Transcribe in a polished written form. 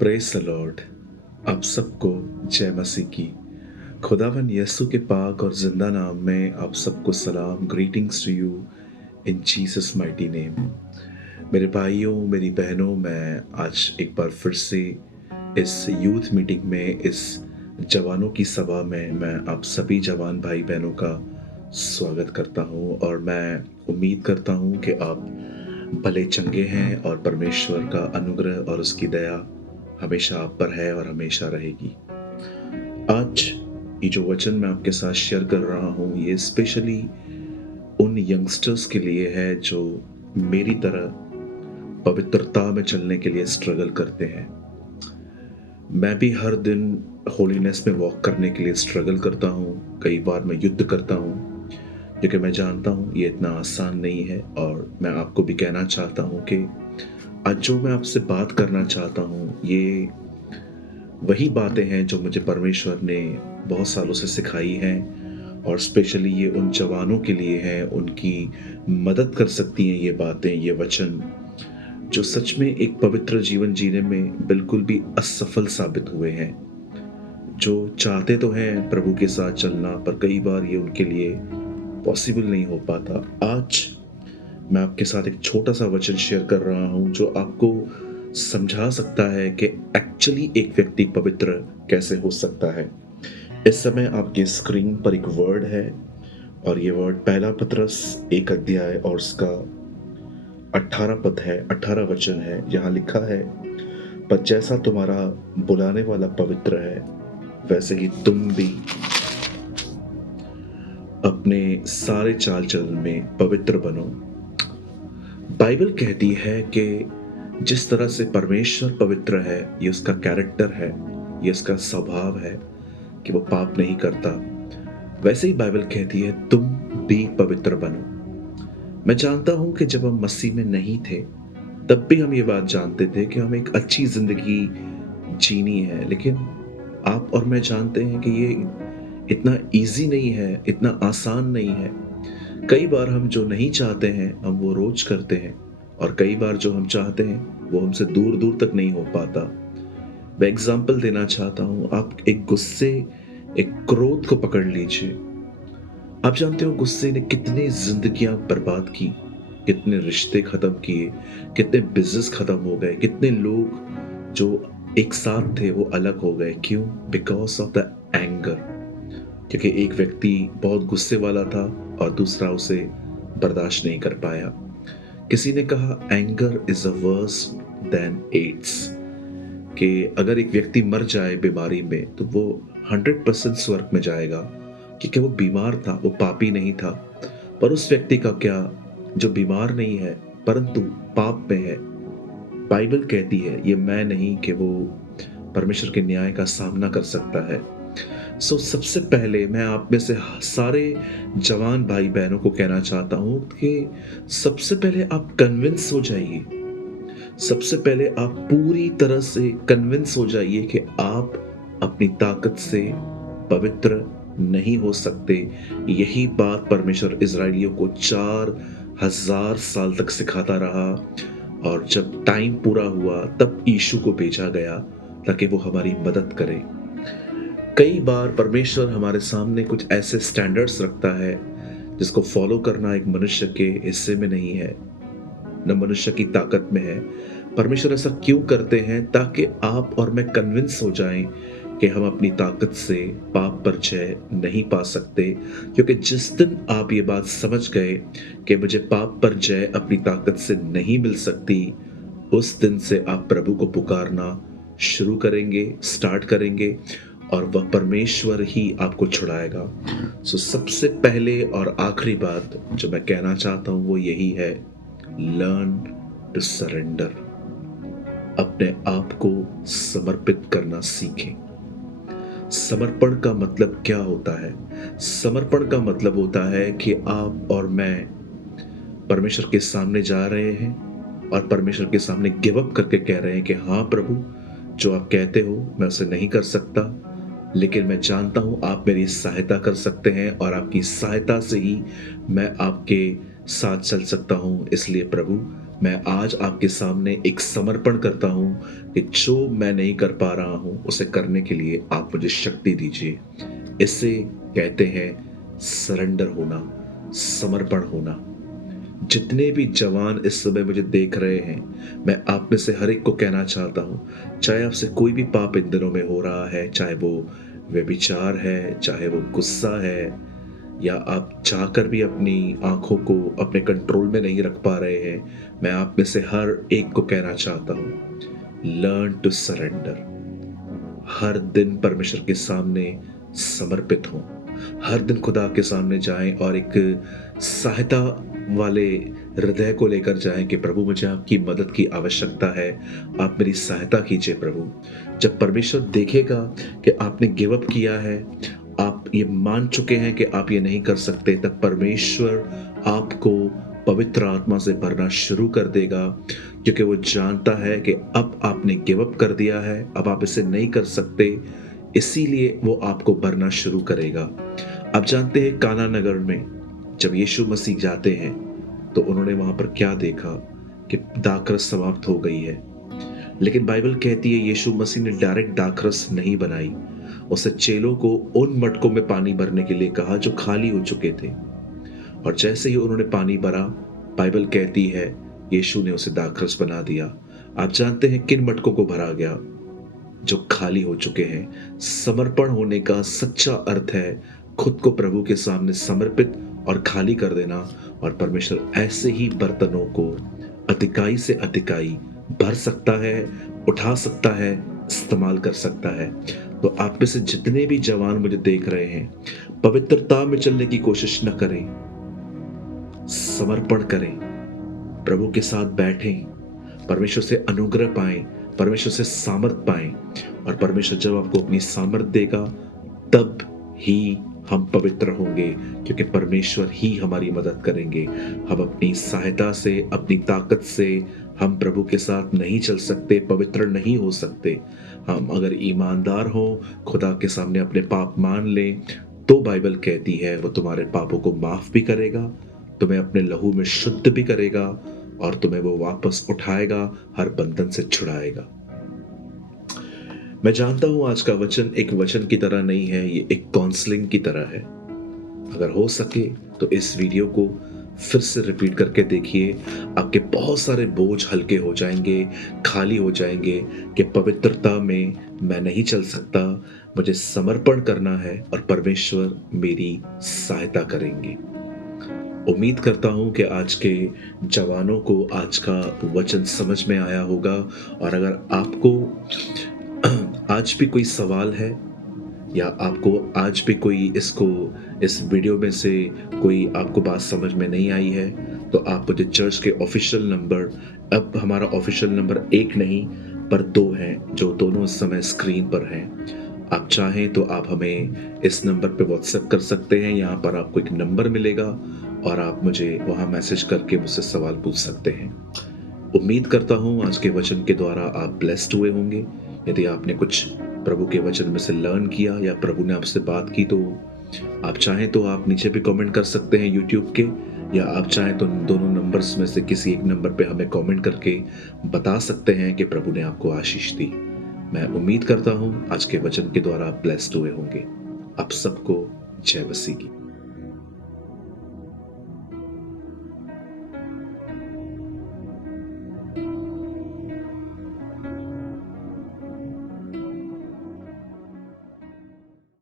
Praise the Lord. आप सबको जय मसीह की। खुदावन यीशु के पाक और ज़िंदा नाम में आप सबको सलाम, greetings to you in Jesus mighty name. मेरे भाइयों, मेरी बहनों, मैं आज एक बार फिर से इस यूथ मीटिंग में, इस जवानों की सभा में मैं आप सभी जवान भाई बहनों का स्वागत करता हूँ और मैं उम्मीद करता हूँ कि आप भले चंगे हैं और परमेश्वर का अनुग्रह और उसकी दया हमेशा आप पर है और हमेशा रहेगी। आज ये जो वचन मैं आपके साथ शेयर कर रहा हूँ, ये स्पेशली उन यंगस्टर्स के लिए है जो मेरी तरह पवित्रता में चलने के लिए स्ट्रगल करते हैं। मैं भी हर दिन होलीनेस में वॉक करने के लिए स्ट्रगल करता हूँ। कई बार मैं युद्ध करता हूँ, क्योंकि मैं जानता हूँ ये इतना आसान नहीं है। और मैं आपको भी कहना चाहता हूँ कि आज जो मैं आपसे बात करना चाहता हूँ, ये वही बातें हैं जो मुझे परमेश्वर ने बहुत सालों से सिखाई हैं और स्पेशली ये उन जवानों के लिए हैं, उनकी मदद कर सकती हैं ये बातें, ये वचन, जो सच में एक पवित्र जीवन जीने में बिल्कुल भी असफल साबित हुए हैं। जो चाहते तो हैं प्रभु के साथ चलना, पर कई बार ये उनके लिए पॉसिबल नहीं हो पाता। आज मैं आपके साथ एक छोटा सा वचन शेयर कर रहा हूँ जो आपको समझा सकता है कि एक्चुअली एक व्यक्ति पवित्र कैसे हो सकता है। इस समय आपकी स्क्रीन पर एक वर्ड है और ये वर्ड पहला पतरस 1 अध्याय और उसका 18 पद है, 18 वचन है। यहाँ लिखा है, पर जैसा तुम्हारा बुलाने वाला पवित्र है, वैसे ही तुम भी अपने सारे चाल चलन में पवित्र बनो। बाइबल कहती है कि जिस तरह से परमेश्वर पवित्र है, ये उसका कैरेक्टर है, ये उसका स्वभाव है कि वो पाप नहीं करता, वैसे ही बाइबल कहती है तुम भी पवित्र बनो। मैं जानता हूं कि जब हम मसीह में नहीं थे तब भी हम ये बात जानते थे कि हमें एक अच्छी जिंदगी जीनी है, लेकिन आप और मैं जानते हैं कि ये इतना इजी नहीं है, इतना आसान नहीं है। कई बार हम जो नहीं चाहते हैं हम वो रोज करते हैं, और कई बार जो हम चाहते हैं वो हमसे दूर दूर तक नहीं हो पाता। मैं एग्जाम्पल देना चाहता हूँ। आप एक गुस्से, एक क्रोध को पकड़ लीजिए। आप जानते हो गुस्से ने कितनी जिंदगियां बर्बाद की, कितने रिश्ते खत्म किए, कितने बिजनेस खत्म हो गए, कितने लोग जो एक साथ थे वो अलग हो गए। क्यों? Because of the anger. क्योंकि एक व्यक्ति बहुत गुस्से वाला था और दूसरा उसे बर्दाश्त नहीं कर पाया। किसी ने कहा anger is a worse than AIDS, कि अगर एक व्यक्ति मर जाए बीमारी में तो वो 100% स्वर्ग में जाएगा, क्योंकि वो बीमार था, वो पापी नहीं था। पर उस व्यक्ति का क्या जो बीमार नहीं है परंतु पाप में है? बाइबल कहती है, ये मैं नहीं, कि वो परमेश्वर के न्याय का सामना कर सकता है। सबसे पहले मैं आप में से सारे जवान भाई बहनों को कहना चाहता हूं कि सबसे पहले आप कन्विंस हो जाइए। सबसे पहले आप पूरी तरह से कन्विंस हो जाइए कि आप अपनी ताकत से पवित्र नहीं हो सकते। यही बात परमेश्वर इजराइलियों को 4000 साल तक सिखाता रहा, और जब टाइम पूरा हुआ तब यीशु को भेजा गया ताकि वो हमारी मदद करे। कई बार परमेश्वर हमारे सामने कुछ ऐसे स्टैंडर्ड्स रखता है जिसको फॉलो करना एक मनुष्य के हिस्से में नहीं है, न मनुष्य की ताकत में है। परमेश्वर ऐसा क्यों करते हैं? ताकि आप और मैं कन्विंस हो जाएं कि हम अपनी ताकत से पाप पर जय नहीं पा सकते। क्योंकि जिस दिन आप ये बात समझ गए कि मुझे पाप पर जय अपनी ताकत से नहीं मिल सकती, उस दिन से आप प्रभु को पुकारना शुरू करेंगे, स्टार्ट करेंगे, और वह परमेश्वर ही आपको छुड़ाएगा। सबसे पहले और आखिरी बात जो मैं कहना चाहता हूं वो यही है, लर्न टू सरेंडर। अपने आप को समर्पित करना सीखें। समर्पण का मतलब क्या होता है? समर्पण का मतलब होता है कि आप और मैं परमेश्वर के सामने जा रहे हैं और परमेश्वर के सामने गिव अप करके कह रहे हैं कि हाँ प्रभु, जो आप कहते हो मैं उसे नहीं कर सकता, लेकिन मैं जानता हूं आप मेरी सहायता कर सकते हैं, और आपकी सहायता से ही मैं आपके साथ चल सकता हूँ। इसलिए प्रभु, मैं आज आपके सामने एक समर्पण करता हूँ कि जो मैं नहीं कर पा रहा हूँ, उसे करने के लिए आप मुझे शक्ति दीजिए। इसे कहते हैं सरेंडर होना, समर्पण होना। जितने भी जवान इस समय मुझे देख रहे हैं, मैं आप में से हर एक को कहना चाहता हूँ, चाहे आपसे कोई भी पाप इन दिनों में हो रहा है, चाहे वो व्यभिचार है, चाहे वो गुस्सा है, या आप चाहकर भी अपनी आँखों को अपने कंट्रोल में नहीं रख पा रहे हैं, मैं आप में से हर एक को कहना चाहता हूँ, लर्न टू सरेंडर। हर दिन परमेश्वर के सामने समर्पित हों। हर दिन खुदा के सामने जाएं और एक सहायता वाले हृदय को लेकर जाएं कि प्रभु, मुझे आपकी मदद की आवश्यकता है, आप मेरी सहायता कीजिए प्रभु। जब परमेश्वर देखेगा कि आपने गिव अप किया है, आप ये मान चुके हैं कि आप ये नहीं कर सकते, तब परमेश्वर आपको पवित्र आत्मा से भरना शुरू कर देगा, क्योंकि वो जानता है कि अब आपने गिव अप कर दिया है, अब आप इसे नहीं कर सकते, इसीलिए वो आपको भरना शुरू करेगा। आप जानते हैं काना नगर में जब यीशु मसीह जाते हैं तो उन्होंने वहां पर क्या देखा कि दाखरस समाप्त हो गई है। लेकिन बाइबल कहती है यीशु मसीह ने डायरेक्ट दाखरस नहीं बनाई, उसे चेलों को उन मटकों में पानी भरने के लिए कहा जो खाली हो चुके थे। और जैसे ही उन्होंने पानी भरा, बाइबल कहती है यीशु ने उसे दाखरस बना दिया। आप जानते हैं किन मटकों को भरा गया? जो खाली हो चुके हैं। समर्पण होने का सच्चा अर्थ है खुद को प्रभु के सामने समर्पित और खाली कर देना, और परमेश्वर ऐसे ही बर्तनों को अतिकाई से अतिकाई भर सकता है, उठा सकता है, इस्तेमाल कर सकता है। तो आप में से जितने भी जवान मुझे देख रहे हैं, पवित्रता में चलने की कोशिश न करें, समर्पण करें, प्रभु के साथ बैठें, परमेश्वर से अनुग्रह पाएं, परमेश्वर से सामर्थ पाएं, और परमेश्वर जब आपको अपनी सामर्थ देगा तब ही हम पवित्र होंगे, क्योंकि परमेश्वर ही हमारी मदद करेंगे। हम अपनी सहायता से, अपनी ताकत से हम प्रभु के साथ नहीं चल सकते, पवित्र नहीं हो सकते। हम अगर ईमानदार हों, खुदा के सामने अपने पाप मान लें, तो बाइबल कहती है वो तुम्हारे पापों को माफ भी करेगा, तुम्हें अपने लहू में शुद्ध भी करेगा, और तुम्हें वो वापस उठाएगा, हर बंधन से छुड़ाएगा। मैं जानता हूं आज का वचन एक वचन की तरह नहीं है, ये एक काउंसलिंग की तरह है। अगर हो सके तो इस वीडियो को फिर से रिपीट करके देखिए, आपके बहुत सारे बोझ हल्के हो जाएंगे, खाली हो जाएंगे कि पवित्रता में मैं नहीं चल सकता, मुझे समर्पण करना है और परमेश्वर मेरी सहायता करेंगे। उम्मीद करता हूं कि आज के जवानों को आज का वचन समझ में आया होगा, और अगर आपको आज भी कोई सवाल है, या आपको आज भी कोई इस वीडियो में से कोई आपको बात समझ में नहीं आई है, तो आप मुझे चर्च के ऑफिशियल नंबर, अब हमारा ऑफिशियल नंबर 1 नहीं पर 2 हैं, जो दोनों इस समय स्क्रीन पर हैं। आप चाहें तो आप हमें इस नंबर पे व्हाट्सएप कर सकते हैं, यहाँ पर आपको एक नंबर मिलेगा और आप मुझे वहाँ मैसेज करके मुझसे सवाल पूछ सकते हैं। उम्मीद करता हूँ आज के वचन के द्वारा आप ब्लेस्ड हुए होंगे। यदि आपने कुछ प्रभु के वचन में से लर्न किया या प्रभु ने आपसे बात की, तो आप चाहें तो आप नीचे भी कमेंट कर सकते हैं यूट्यूब के, या आप चाहें तो दोनों नंबर्स में से किसी एक नंबर पे हमें कमेंट करके बता सकते हैं कि प्रभु ने आपको आशीष दी। मैं उम्मीद करता हूँ आज के वचन के द्वारा आप ब्लेस्ड हुए होंगे। आप सबको जय मसीह की।